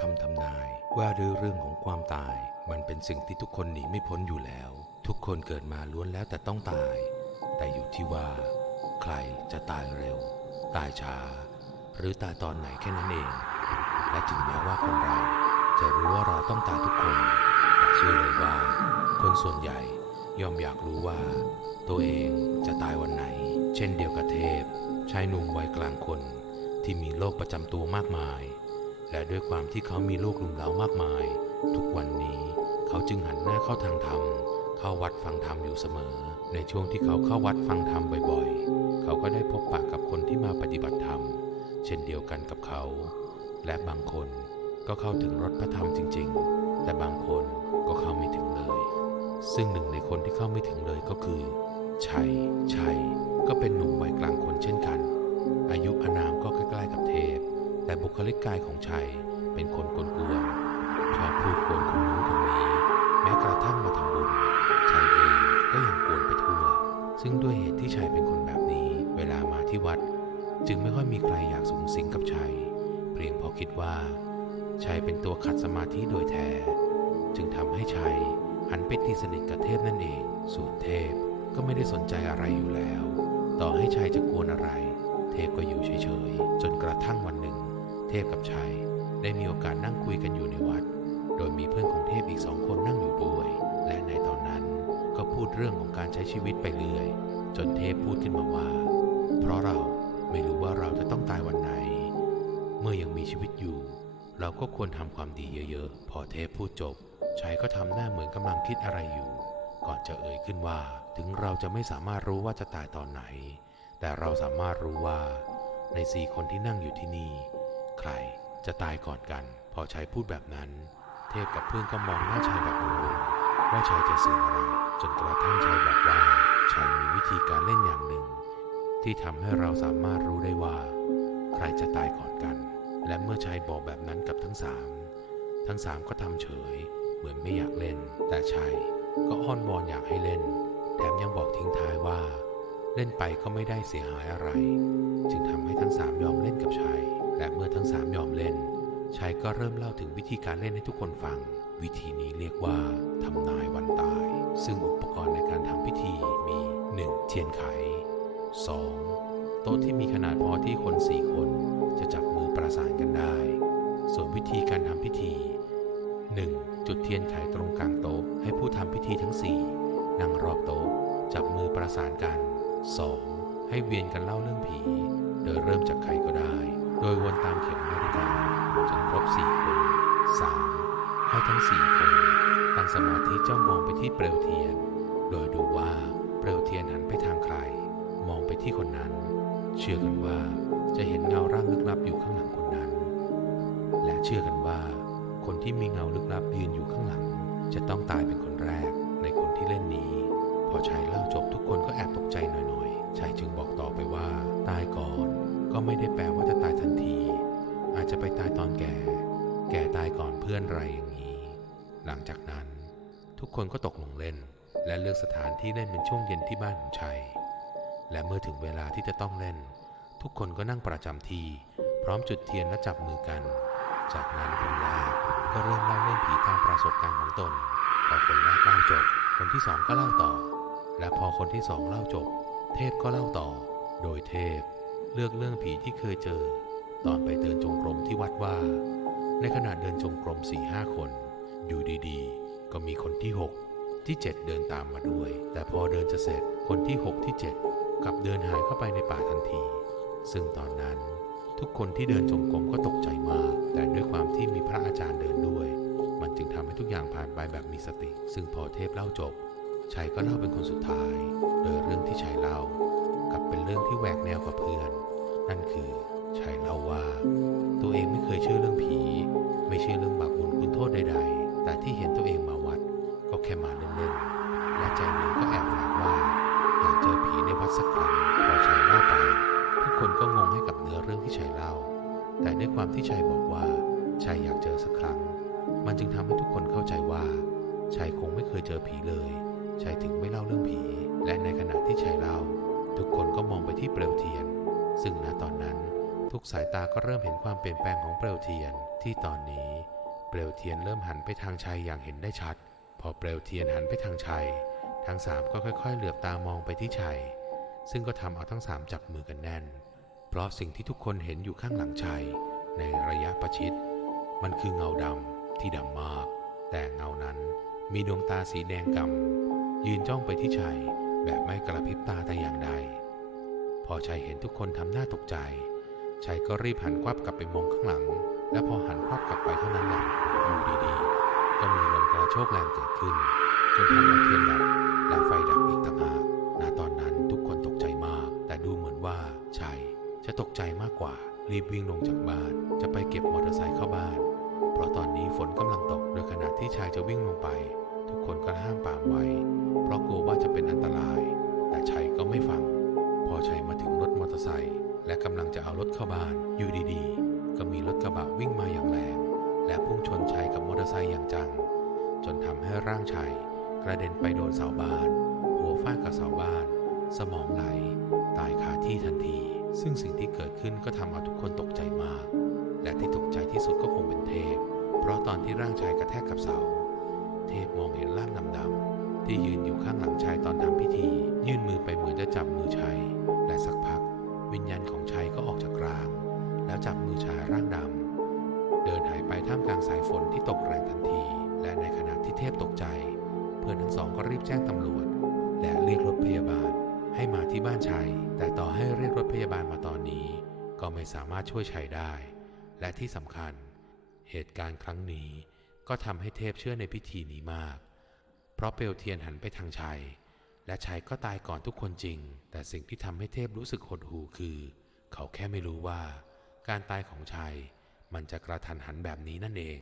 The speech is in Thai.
คำทำนาย ว่าด้วยเรื่องของความตาย มันเป็นสิ่งที่ทุกคนหนีไม่พ้นอยู่แล้ว ทุกคนเกิดมาล้วนแล้วแต่ต้องตาย แต่อยู่ที่ว่า ใครจะตายเร็ว ตายช้า หรือตายตอนไหนแค่นั้นเอง และถึงแม้ว่าคนเราจะรู้ว่าเราต้องตายทุกคนแต่เชื่อเลยว่า คนส่วนใหญ่ย่อมอยากรู้ว่า ตัวเองจะตายวันไหน เช่นเดียวกับเทพชายหนุ่มวัยกลางคนที่มีโรคประจำตัวมากมาย และด้วยความที่เขามีโรคลุมเล้ามากมาย ทุกวันนี้เขาจึงหันหน้าเข้าทางธรรม เข้าวัดฟังธรรมอยู่เสมอ ในช่วงที่เขาเข้าวัดฟังธรรมบ่อยๆ เขาก็ได้พบปะกับคนที่มาปฏิบัติธรรม เช่นเดียวกันกับเขา และบางคนก็เข้าถึงรสพระธรรมจริง ๆ แต่บางคนก็เข้าไม่ถึงเลย ซึ่งหนึ่งในคนที่เข้าไม่ถึงเลยก็คือชัยชัยก็เป็นหนุ่มวัยกลางคนเช่นกัน อายุอนามก็ใกล้ๆกับเท แต่บุคลิกกายของชัยเป็นคนกวนๆชอบพูดกวนคนนู้นคนนี้ แม้กระทั่งมาทำบุญชัยเองก็ยังกวนไปทั่ว ซึ่งด้วยเหตุที่ชัยเป็นคนแบบนี้ เวลามาที่วัด จึงไม่ค่อยมีใครอยากสูงสิงกับชัย เพียงพราะคิดว่าชัยเป็นตัวขัดสมาธิโดยแท้ จึงทำให้ชัยหันไปตีสนิทกับเทพนั่นเอง ส่วนเทพก็ไม่ได้สนใจอะไรอยู่แล้ว ต่อให้ชัยจะกวนอะไร เทพก็อยู่เฉยๆ จนกระทั่งวันหนึ่ง เทพกับชัยได้มีโอกาสนั่งคุยกันอยู่ในวัด โดยมีเพื่อนของเทพอีกสองคนนั่งอยู่ด้วย และในตอนนั้นก็พูดเรื่องของการใช้ชีวิตไปเรื่อย จนเทพพูดขึ้นมาว่า เพราะเราไม่รู้ว่าเราจะต้องตายวันไหน เมื่อยังมีชีวิตอยู่ เราก็ควรทำความดีเยอะๆ พอเทพพูดจบชัยก็ทำหน้าเหมือนกำลังคิดอะไรอยู่ ก่อนจะเอ่ยขึ้นว่า ถึงเราจะไม่สามารถรู้ว่าจะตายตอนไหน แต่เราสามารถรู้ว่า ในสี่คนที่นั่งอยู่ที่นี่ ใครจะตายก่อนกัน พอชัยพูดแบบนั้น เทพกับเพื่อนก็มองหน้าชัยแบบงงๆว่าชัยจะสื่ออะไร จนกระทั่งชัยบอกว่าชัยมีวิธีการเล่นอย่างหนึ่ง ที่ทำให้เราสามารถรู้ได้ว่า ใครจะตายก่อนกัน และเมื่อชัยบอกแบบนั้นกับทั้งสามทั้งสามก็ทำเฉย เหมือนไม่อยากเล่น แต่ชัยก็อ้อนวอนอยากให้เล่น แถมยังบอกทิ้งท้ายว่า เล่นไปก็ไม่ได้เสียหายอะไร จึงทำให้ทั้งสามยอมเล่นกับชัย และเมื่อทั้งสามยอมเล่นชัยก็เริ่มเล่าถึงวิธีการเล่นให้ทุกคนฟัง วิธีนี้เรียกว่าทำนายวันตาย ซึ่งอุปกรณ์ในการทำพิธีมี 1. เทียนไข 2. โต๊ะที่มีขนาดพอที่คนสี่คน จะจับมือประสานกันได้ ส่วนวิธีการทำพิธี 1. จุดเทียนไขตรงกลางโต๊ะให้ผู้ทำพิธีทั้ง 4 นั่งรอบโต๊ะ จับมือประสานกัน 2. ให้เวียนกันเล่าเรื่องผี โดยเริ่มจากใครก็ได้ โดยวนตามเข็มนาฬิกาจนครบ4คน 3. ให้ทั้ง4คนตั้งสมาธิจ้องมองไปที่เปลวเทียน โดยดูว่าเปลวเทียนหันไปทางใคร มองไปที่คนนั้น เชื่อกันว่าจะเห็นเงาร่างลึกลับอยู่ข้างหลังคนนั้น และเชื่อกันว่า คนที่มีเงาลึกลับยืนอยู่ข้างหลัง จะต้องตายเป็นคนแรกในคนที่เล่นนี้ พอชายเล่าจบทุกคนก็แอบตกใจหน่อยๆชายจึงบอกต่อไปว่า ตายก่อน ก็ไม่ได้แปลว่าจะตายทันที อาจจะไปตายตอนแก่ แก่ตายก่อนเพื่อนไรอย่างนี้ หลังจากนั้น ทุกคนก็ตกลงเล่น และเลือกสถานที่เล่นเป็นช่วงเย็นที่บ้านของชัย และเมื่อถึงเวลาที่จะต้องเล่น ทุกคนก็นั่งประจำที่ พร้อมจุดเทียนและจับมือกัน จากนั้นคนแรกก็เริ่มเล่าเรื่องผีตามประสบการณ์ของตนพอคนแรกเล่าจบ คนที่สองก็เล่าต่อ และพอคนที่สองเล่าจบ เทพก็เล่าต่อ โดยเทพ เลือกเรื่องผีที่เคยเจอ ตอนไปเดินจงกรมที่วัดว่า ในขณะเดินจงกรมสี่ห้าคน อยู่ดีๆ ก็มีคนที่หกที่เจ็ดเดินตามมาด้วย แต่พอเดินจะเสร็จคนที่หกที่เจ็ดกลับเดินหายเข้าไปในป่าทันที ซึ่งตอนนั้นทุกคนที่เดินจงกรมก็ตกใจมาก แต่ด้วยความที่มีพระอาจารย์เดินด้วย มันจึงทำให้ทุกอย่างผ่านไปแบบมีสติ ซึ่งพอเทพเล่าจบชัยก็เล่าเป็นคนสุดท้าย โดยเรื่องที่ชัยเล่า เป็นเรื่องที่แหวกแนวกับเพื่อน นั่นคือชัยเล่าว่า ตัวเองไม่เคยเชื่อเรื่องผี ไม่เชื่อเรื่องบาปบุญคุณโทษใดๆ แต่ที่เห็นตัวเองมาวัด ก็แค่มาเล่นๆและใจหนึ่งก็แอบฝันว่า อยากเจอผีในวัดสักครั้งพอชัยเล่าไป ทุกคนก็งงให้กับเนื้อเรื่องที่ชัยเล่า แต่ด้วยความที่ชัยบอกว่าชัยอยากเจอสักครั้ง มันจึงทำให้ทุกคนเข้าใจว่าชัยคงไม่เคยเจอผีเลยชัยถึงไม่เล่าเรื่องผี และในขณะที่ชัยเล่า ทุกคนก็มองไปที่เปลวเทียน ซึ่งณตอนนั้นทุกสายตาก็เริ่มเห็นความเปลี่ยนแปลงของเปลวเทียนที่ตอนนี้ เปลวเทียนเริ่มหันไปทางชัยอย่างเห็นได้ชัด พอเปลวเทียนหันไปทางชัย ทั้งสามก็ค่อย ๆ เหลือบตามองไปที่ชัย ซึ่งก็ทำเอาทั้งสามจับมือกันแน่น เพราะสิ่งที่ทุกคนเห็นอยู่ข้างหลังชัย ในระยะประชิด มันคือเงาดำที่ดำมาก แต่เงานั้นมีดวงตาสีแดงกำยืนจ้องไปที่ชัย แบบไม่กระพริบตาแต่อย่างใด พอชัยเห็นทุกคนทำหน้าตกใจชัยก็รีบหันควับกลับไปมองข้างหลัง และพอหันควับกลับไปเท่านั้นแหละอยู่ดีๆ ก็มีลมกระโชกแรงเกิดขึ้น จนทำเอาเทียนดับและไฟดับอีกต่างหากณตอนนั้นทุกคนตกใจมาก แต่ดูเหมือนว่าชัยจะตกใจมากกว่า รีบวิ่งลงจากบ้าน จะไปเก็บมอเตอร์ไซค์เข้าบ้าน เพราะตอนนี้ฝนกำลังตกโดยขณะที่ชายจะวิ่งลงไป คนก็ห้ามปามไว้ เพราะกลัวว่าจะเป็นอันตราย แต่ชัยก็ไม่ฟัง พอชัยมาถึงรถมอเตอร์ไซค์และกำลังจะเอารถเข้าบ้านอยู่ดีๆ ก็มีรถกระบะวิ่งมาอย่างแรง และพุ่งชนชัยกับมอเตอร์ไซค์อย่างจัง จนทำให้ร่างชัยกระเด็นไปโดนเสาบ้าน หัวฟาดกับเสาบ้าน สมองไหล ตายคาที่ทันที ซึ่งสิ่งที่เกิดขึ้นก็ทำเอาทุกคนตกใจมาก และที่ตกใจที่สุดก็คงเป็นเทพ เพราะตอนที่ร่างชายกระแทกกับเสา เทพมองเห็นร่างดำๆที่ยืนอยู่ข้างหลังชายตอนทำพิธี ยื่นมือไปเหมือนจะจับมือชายและสักพัก วิญญาณของชายก็ออกจากร่าง แล้วจับมือชายร่างดำเดินหายไปท่ามกลางสายฝนที่ตกแรงทันที และในขณะที่เทพตกใจ เพื่อนทั้งสองก็รีบแจ้งตำรวจ และเรียกรถพยาบาล ให้มาที่บ้านชัยแต่ต่อให้เรียกรถพยาบาลมาตอนนี้ ก็ไม่สามารถช่วยชัยได้ และที่สำคัญ เหตุการณ์ครั้งนี้ ก็ทำให้เทพเชื่อในพิธีนี้มาก เพราะเปลวเทียนหันไปทางชัย และชัยก็ตายก่อนทุกคนจริง แต่สิ่งที่ทำให้เทพรู้สึกหดหู่คือ เขาแค่ไม่รู้ว่า การตายของชัยมันจะกระทันหันแบบนี้นั่นเอง